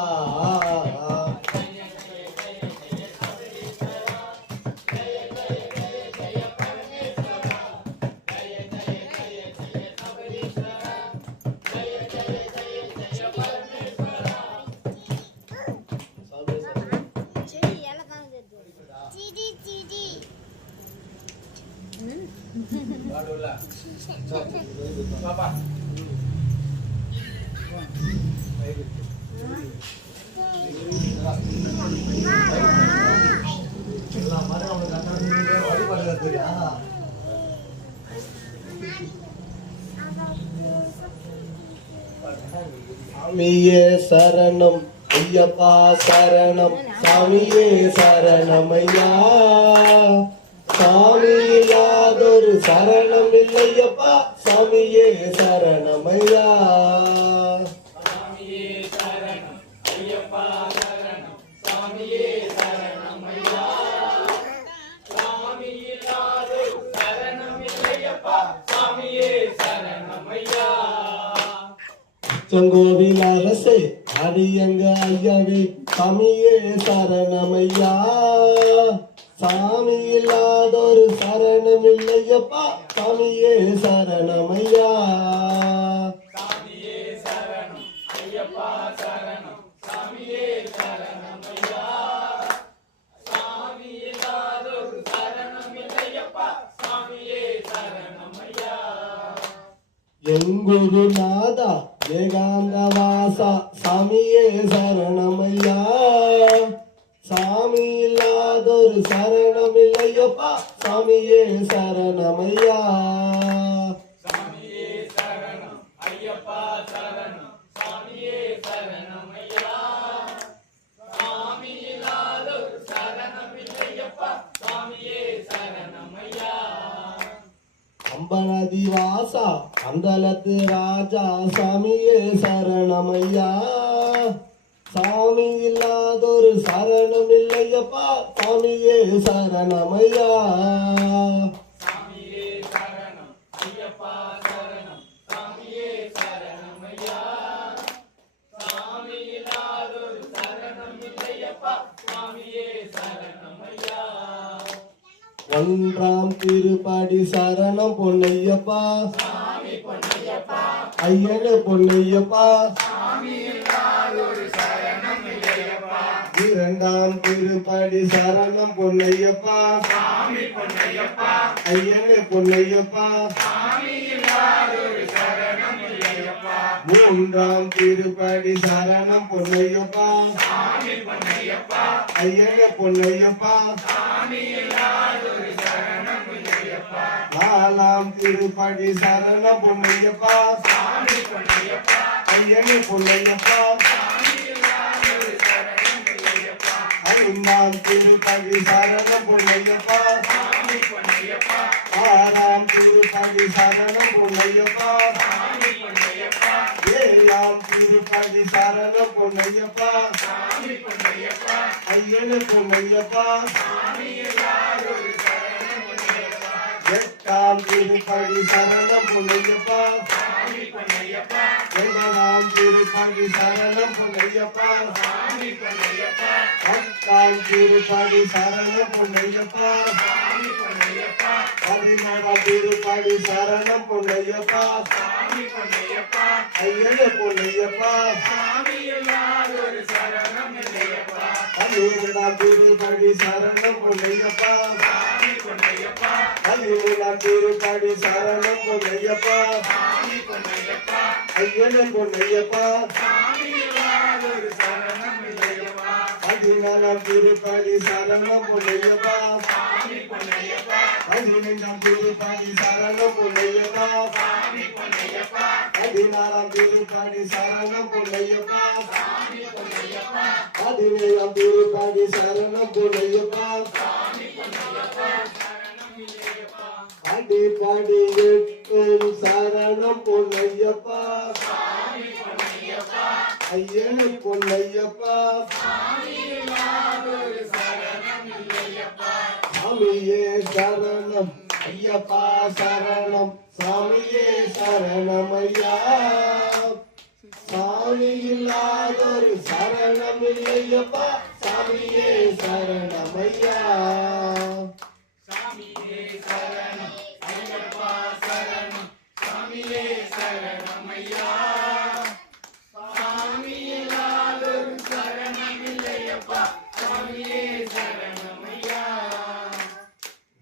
சாமியே சரணம் ஐயப்பா சரணம் சாமியே சரணம் ஐயா சாமி இல்லாதொரு சரணம் இல்லையப்பா சாமியே சரணம் ஐயா செங்கோவில் அரசே அடியங்க ஐயாவே சாமியே சரணமையா சாமி இல்லாதொரு சரணம் இல்லையப்பா சாமியே சரணமையா எங்குருநாதா ஏகாந்த வாசா சாமியே சரணமையா சாமி இல்லாதொரு சரணம் இல்லையப்பா சாமியே சரணமையா அம்பனதி வாசா அந்தலத்து ராஜா சாமியே சரணமையா சாமி இல்லாதொரு சரணம் இல்லையப்பா சாமியே சரணமையா ஒன்றாம் திருப்படி சரணம் பொன்னையப்பா ஐயனு பொன்னையப்பா 12ஆம் திருப்படி சரணம் பொன்னையப்பா சாமி பொன்னையப்பா ஐயனே பொன்னையப்பா சாமி இல்லாதொரு சரணம் இல்லையப்பா 3ஆம் திருப்படி சரணம் பொன்னையப்பா சாமி பொன்னையப்பா ஐயனே பொன்னையப்பா சாமி இல்லாதொரு சரணம் இல்லையப்பா 4ஆம் திருப்படி சரணம் பொன்னையப்பா சாமி பொன்னையப்பா ஐயனே பொன்னையப்பா சாமி இல்லாதொரு சரணம் இல்லையப்பா 5ஆம் திருப்படி சரணம் பொன்னையப்பா சாமி பொன்னையப்பா 6ஆம் திருப்படி சரணம் பொன்னையப்பா சாமி பொன்னையப்பா 7ஆம் திருப்படி சரணம் பொன்னையப்பா சாமி பொன்னையப்பா ஐயனே பொன்னையப்பா சாமி இல்லாதொரு சரணம் இல்லையப்பா 8ஆம் திருப்படி சரணம் பொன்னையப்பா சாமி பொன்னையப்பா 9ஆம் திருப்படி சரணம் பொன்னையப்பா சாமி பொன்னையப்பா 10ஆம் திருப்படி சரணம் பொன்னையப்பா சாமி பொன்னையப்பா 11ஆம் திருப்படி சரணம் பொன்னையப்பா சாமி பொன்னையப்பா ஐயனே பொன்னையப்பா சாமி இல்லாதொரு சரணம் இல்லையப்பா 12ஆம் திருப்படி சரணம் பொன்னையப்பா சாமி பொன்னையப்பா 13ஆம் திருப்படி சரணம் பொன்னையப்பா சாமி பொன்னையப்பா ஐயனே பொன்னையப்பா சாமி இல்லாதொரு சரணம் இல்லையப்பா 14ஆம் திருப்படி சரணம் பொன்னையப்பா சாமி பொன்னையப்பா 15ஆம் திருப்படி சரணம் பொன்னையப்பா சாமி பொன்னையப்பா 16ஆம் திருப்படி சரணம் பொன்னையப்பா சாமி பொன்னையப்பா 17ஆம் திருப்படி சரணம் பொன்னையப்பா சாமி பொன்னையப்பா சரணம் இல்லையப்பா அடிப்படி எட்டும் சரணம் பொன்னையப்பா சாமி பொன்னையப்பா ஐயனே பொன்னையப்பா சாமி இல்லாதொரு சரணம் இல்லையப்பா சாமியே சரணம் ஐயப்பா சரணம் சாமியே சரணம் ஐயா சாமி இல்லாதொரு சரணம் இல்லையப்பா சாமியே சரணம் ஐயா சாமியே சரணம் ஐயப்பா சரணம் சாமியே சரணம் ஐயா சாமி இல்லாதொரு சரணம் இல்லையப்பா சாமியே சரணம் ஐயா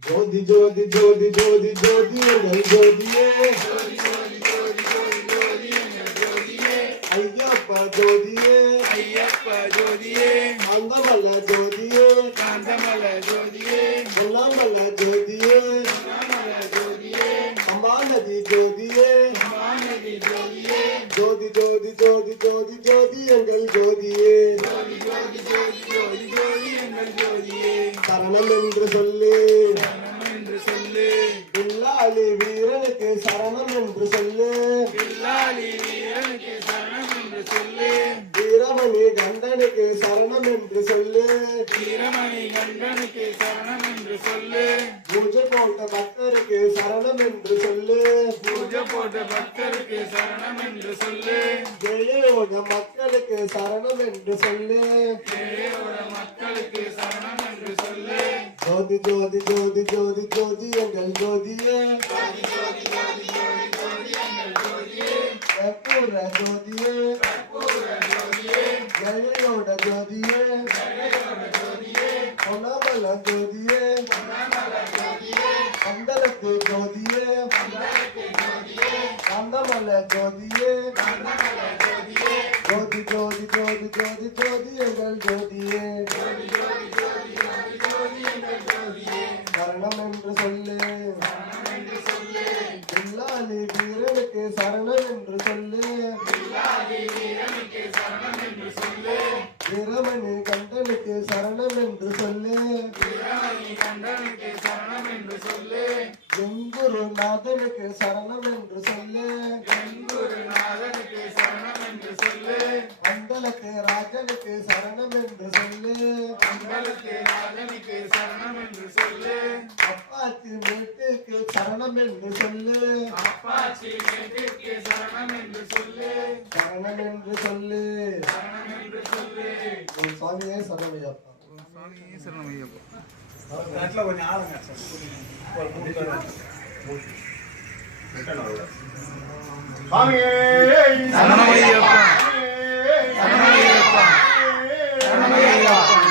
ஜோதி ஜோதி ஜோதி ஜோதி ஜோதி எங்கள் ஜோதியே ஜோதி ஜோதி ஜோதி ஜோதி ஜோதி எங்கள் ஜோதியே ஐயப்பா ஜோதியே ஐயப்பா ஜோதியே அங்கமல்ல ஜோதியே காந்தமல ஜோதியே முல்லாமல்ல ஜோதியே ராமல ஜோதியே அம்பாநதி ஜோதியே மாநதி ஜோதியே ஜோதி ஜோதி ஜோதி ஜோதி ஜோதி எங்கள் ஜோதியே ஜோதி ஜோதி ஜோதி ஜோதி ஜோதி எங்கள் ஜோதியே சரணம் என்று சொல்லு சரணம் என்று சொல்லு பில்லாளி வீரனுக்கு சரணம் என்று சொல்லு பில்லாளி வீரனுக்கு சரணம் என்று சொல்லு வீரமணி கண்டனுக்கு சரணம் என்று சொல்லு வீரமணி கண்டனுக்கு சரணம் என்று சொல்லு பூஜை போட்ட பக்தருக்கு சரணம் என்று சொல்லு பூஜை போட்ட பக்தருக்கு சரணம் என்று சொல்லு ஜெயோக மக்களுக்கு சரணம் என்று சொல்லு தேவோட மக்களுக்கு சரணம் என்று சொல்லு ஜோதி ஜோதி ஜோதி ஜோதி ஜோதி எங்கள் ஜோதியே ஜோதி ஜோதி ஜோதி ஜோதி ஜோதி எங்கள் ஜோதியே கற்பூர ஜோதியே கற்பூர ஜோதியே ஜெயோட ஜோதியே ஜெயோட ஜோதியே பொன்னமல ஜோதியே பொன்னமல ஜோதியே அந்தலத்து ஜோதியே அந்தரத்து ஜோதியே அந்தமல ஜோதியே கந்தமல ஜோதியே ஜோதி ஜோதி ஜோதி ஜோதி ஜோதி எங்கள் ஜோதியே ஜோதி ஜோதி ஜோதி ஜோதி ஜோதி எங்கள் ஜோதியே சரணம் என்று சொல்லு சரணம் என்று சொல்லு பில்லாளி வீரனுக்கு சரணம் என்று சொல்லு பில்லாதி வீரனுக்கு சரணம் என்று சொல்லு வீரமணி கண்டனுக்கு சரணம் என்று சொல்லு வீரமணி கண்டனுக்கு சரணம் என்று சொல்லு எங்குரு நாதனுக்கு சரணம் என்று சொல்லு குருநாதனுக்கு சரணம் என்று சொல்லு அந்தலத்து ராஜனுக்கு சரணம் என்று சொல்லு மங்களுக்கு ராஜனுக்கு சரணம் என்று சொல்லு அப்பாச்சி மேட்டுக்கு சரணம் என்று சொல்லு அப்பாச்சி மேட்டிற்கு சரணம் என்று சொல்லு சரணம் என்று சொல்லு சரணம் என்று சொல்லு உன் சுவாமியே சரணமையப்பா சரணமையப்பா சரணமையப்பா சரணமையப்பா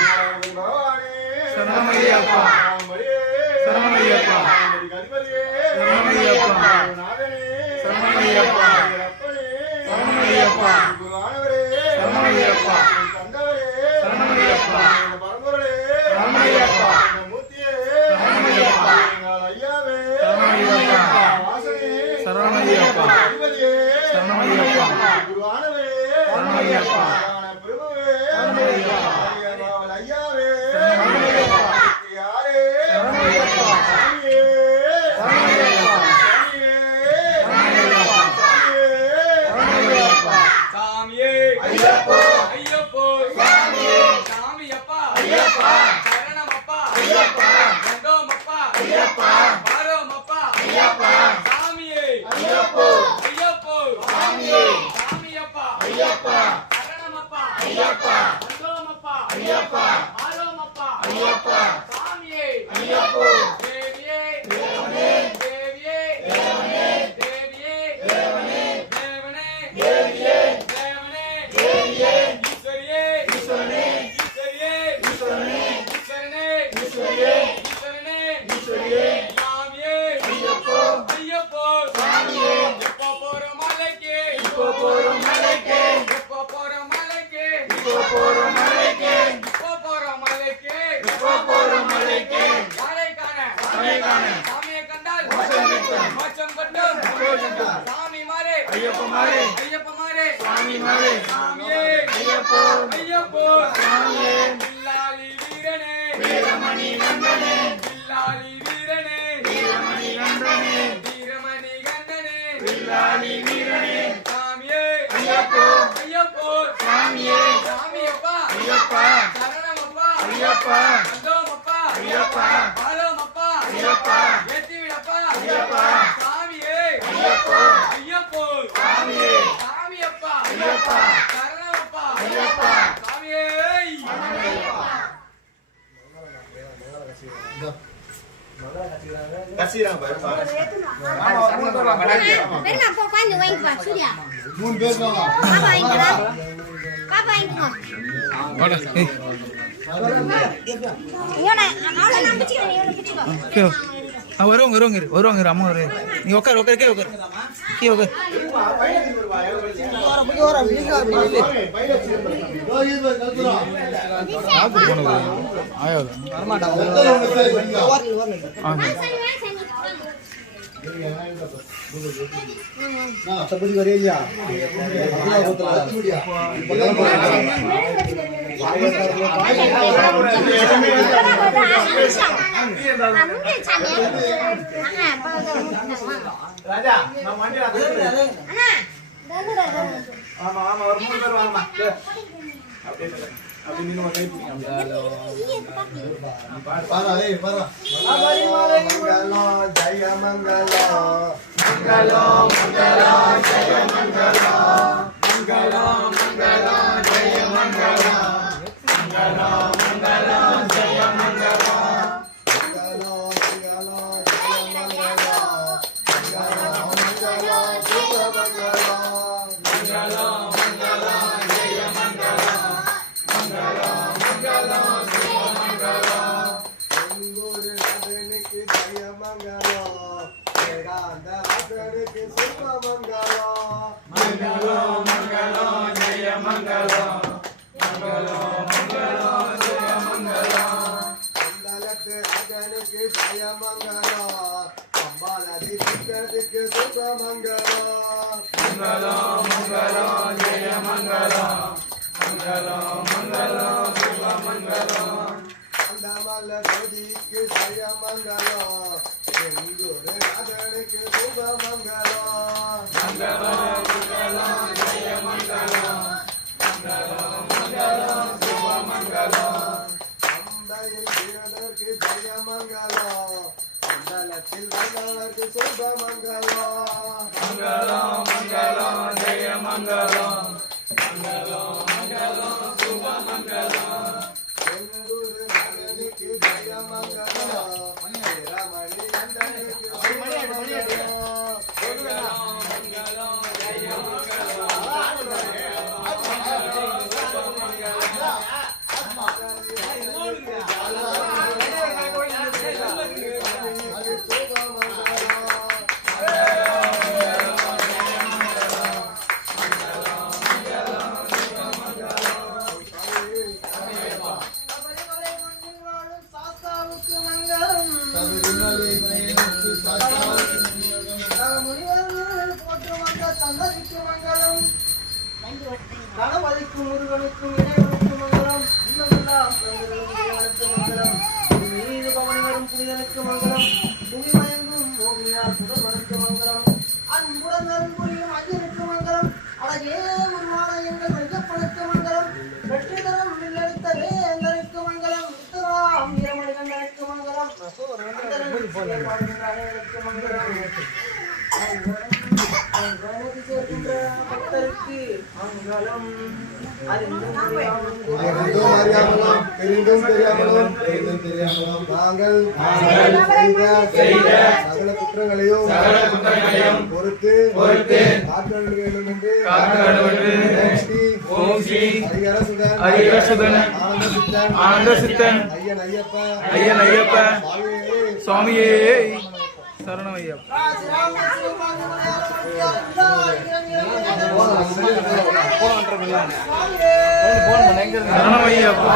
ஐயப்பா வந்தோமப்பா ஐயப்பா ஆரோமப்பா ஐயப்பா சாமியே ஐயப்போ தேவியே தேவனே தேவியே தேவனே தேவியே தேவனே தேவனே தேவியே தேவனே தேவியே ஈஸ்வரியே ஈஸ்வரனே ஈஸ்வரியே ஈஸ்வரனே ஈஸ்வரனே ஈஸ்வரியே ஈஸ்வரனே ஈஸ்வரியே சாமியே ஐயப்போ ஐயப்போ சாமியே எப்போ போறோம் மலைக்கு இப்போ போறோம் மலைக்கு எப்போ போறோம் மலைக்கு இப்போ போறோம் மலைக்கு இப்போ போறோம் மலைக்கு இப்போ போறோம் மலைக்கு யாரை காண சாமியை கண்டால் மோட்சம் கண்டும் சாமி மாறே ஐயப்ப மாறே ஐயப்ப மாறே சாமி மாறே சாமியே ஐயப்போ ஐயப்போ சாமியே பில்லாலி வீரனே வீரமணி கண்டனே பில்லாலி வீரனே வீரமணி கண்டனே வீரமணி கண்டனே பில்லாலி வீரனே சாமியே ஐயப்போ ஐயப்போ சாமியே சாமியப்பா ஐயப்பா சரணமப்பா ஐயப்பா வந்தோமப்பா ஐயப்பா பாலோமப்பா ஐயப்பா ஏத்தி விடப்பா ஐயப்பா சாமியே ஐயப்போ ஐயப்போ சாமியே சாமியப்பா ஐயப்பா சரணமப்பா ஐயப்பா சாமியே பெருமா போ பாஞ்சு வாங்கிப்பா சூர்யா 3 பேர் வாங்க பாப்பா வாங்கிக்கலாம் பாப்பா வாங்கிக்கோ இவனை அவளை நான் பிடிச்சிக்கிறேன் இவனை பிடிச்சிக்கோ வருவாங்க அம்மா வருவாங்க நீ உட்காரு கீழே உட்காரு ரோஹித் பாய் கல்புரா ஆயாது சபதி வரையா ராஜா நான் வண்டில ஆமா ஆமா ஒரு 3 பேர் வாங்கம்மா அப்படி நின்னு கை பாரா ஏய் பாரா மங்களம் ஜெய மங்களம் மங்களம் மங்களம் ஜெய மங்களம் மங்களம் மங்களம் ஜெய மங்களம் மங்களம் மங்களம் ஜெய மங்களம் மங்களம் மங்களம் ஜெய மங்களம் மங்களம் மங்களம் ஜெய மங்களம் மங்களத்து அகனுக்கு ஜெய மங்களம் அம்பாலதி சித்தருக்கு சுக மங்களம் மங்களம் மங்களம் ஜெய மங்களம் மங்களம் மங்களம் சுப மங்களம் அந்தமல்ல ஜோதிக்கு ஜெய மங்களம் எங்கூரு அகனுக்கு சுக மங்களம் மங்களம் மங்களம் ஜெய மங்களம் மங்களம் மங்களம் சுப மங்களம் அம்பையில் பிறந்தவர்க்கு ஜெய மங்களம் மண்டலத்தில் வந்தவர்க்கு சுக மங்களம் மங்களம் மங்களம் ஜெய மங்களம் மங்களம் மங்களம் சுப மங்களம் எங்கூரு அகனுக்கு ஜெய மங்களம் ரமணி அண்டனுக்கு சுக மங்களம் மங்களம் மங்களம் ஜெய மங்களம் கணபதிக்கும் முருகனுக்கும் இறைவனுக்கு மங்களம் இன்னமெல்லாம் மங்களம் நீரு பவனி வரும் புனிதனுக்கு மங்களம் துணி மயங்கும் மோகினியார் புதல்வனுக்கு மங்களம் அன்புடன் அன்புரியும் ஐயனுக்கு மங்களம் அழகே உருவான எங்கள் ஐயப்பனுக்கு மங்களம் வெற்றி தரும் வில்லளித்த வேந்தனுக்கு மங்களம் உத்தராம் வீரமணி கண்டனுக்கு மங்களம் அனைவருக்கு மங்களம் தெரிந்தும் அறியாமலும் தெரிந்தும் தெரியாமலும் நாங்கள் செய்த சகல குற்றங்களையும் பொறுத்து காக்க வேண்டும் என்று ஓம் ஸ்ரீ ஹரிஹரசுதன் ஆனந்த சித்தன் ஐயன் ஐயப்ப சுவாமியே சரணம் ஐயப்பா. சரணம் ஐயப்பா.